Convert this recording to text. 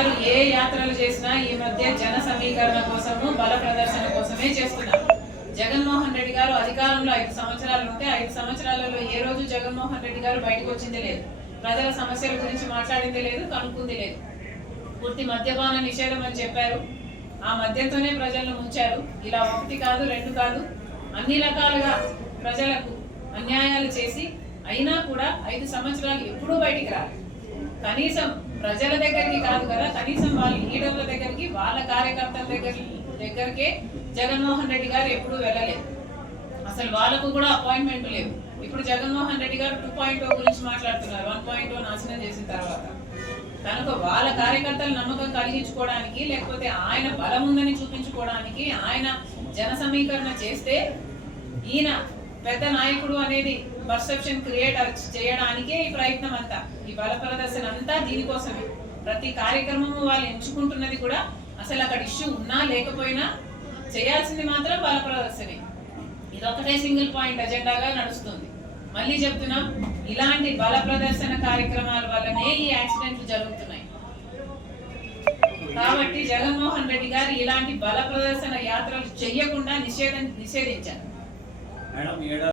గారు ఏ యాత్రలు చేసినా ఈ మధ్య జన సమీకరణ కోసము బల ప్రదర్శన కోసమే చేస్తున్నారు. జగన్మోహన్ రెడ్డి గారు అధికారంలో 5 సంవత్సరాలు ఉంటే 5 సంవత్సరాలలో ఏ రోజు జగన్మోహన్ రెడ్డి గారు బయటకు వచ్చింది లేదు, ప్రజల సమస్యల గురించి మాట్లాడింది లేదు, కనుక్కుంది లేదు. పూర్తి మద్యపాన నిషేధం అని చెప్పారు, ఆ మద్యంతోనే ప్రజలను ముంచారు. ఇలా 1 కాదు 2 కాదు అన్ని రకాలుగా ప్రజలకు అన్యాయాలు చేసి అయినా కూడా 5 సంవత్సరాలు ఎప్పుడూ బయటికి రాలేదు. కనీసం ప్రజల దగ్గరికి కాదు కదా, కనీసం వాళ్ళ లీడర్ల దగ్గరికి, వాళ్ళ కార్యకర్తల దగ్గరికే జగన్మోహన్ రెడ్డి గారు ఎప్పుడూ వెళ్ళలేదు. అసలు వాళ్ళకు కూడా అపాయింట్మెంట్ లేవు. ఇప్పుడు జగన్మోహన్ రెడ్డి గారు 2.0 గురించి మాట్లాడుతున్నారు, 1.0 నాశనం చేసిన తర్వాత. కనుక వాళ్ళ కార్యకర్తలు నమ్మకం కలిగించుకోవడానికి, లేకపోతే ఆయన బలం ఉందని చూపించుకోవడానికి ఆయన జన సమీకరణ చేస్తే ఈయన పెద్ద నాయకుడు అనేది పర్సెప్షన్ క్రియేట్ చేయడానికే ఈ ప్రయత్నం అంతా, ఈ బల ప్రదర్శన అంతా దీనికోసమే. ప్రతి కార్యక్రమము వాళ్ళు ఎంచుకుంటున్నది కూడా అసలు అక్కడ ఇష్యూ ఉన్నా లేకపోయినా చేయాల్సింది మాత్రం బల ప్రదర్శనే. ఇదొకటే సింగిల్ పాయింట్ అజెండాగా నడుస్తుంది. మళ్ళీ చెప్తున్నాం, ఇలాంటి బల ప్రదర్శన కార్యక్రమాల వల్లనే ఈ యాక్సిడెంట్లు జరుగుతున్నాయి. కాబట్టి జగన్మోహన్ రెడ్డి గారు ఇలాంటి బల ప్రదర్శన యాత్రలు చెయ్యకుండా నిషేధించారు.